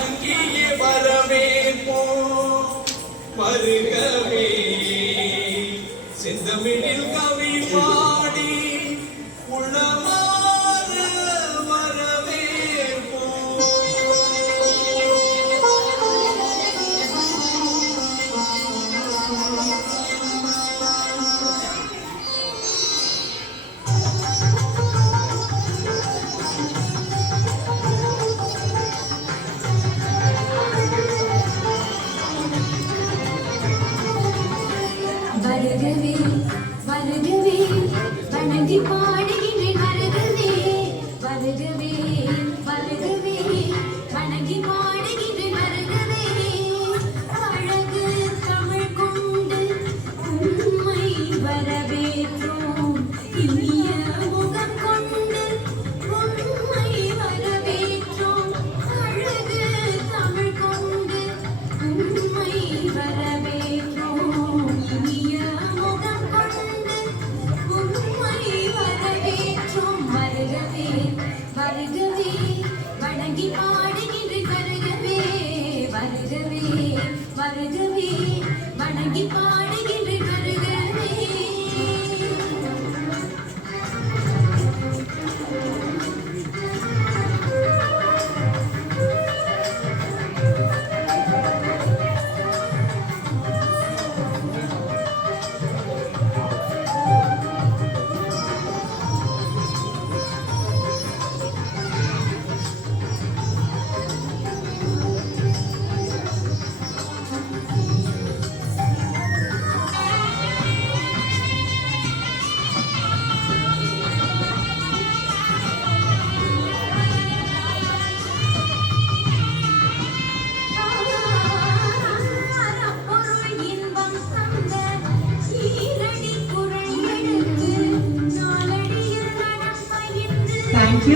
வணங்கியே வரவேற்போம் வருகவே செந்தமிழில் கவி பாடி உளமாற வரவேற்போம். வருகவே வருகவே வணங்கி பாடுகின்றேன் வருகவே வருகவே வருகவே வணங்கி பாடுகின்றேன் வருகவே அழகு தமிழ் கொண்டு உண்மை வரவேற்றோம் இனிய முகம் கொண்டு உண்மை வரவேற்றோம் அழகு தமிழ் கொண்டு உண்மை வரவேற்றோம் இனிய முகம் கொண்டு உண்மை வரவேற்றோம் வருகவே வருகவே வணங்கி பாடுகின்றேன் வருகவே வருகவே வருகவே வணங்கி பாடு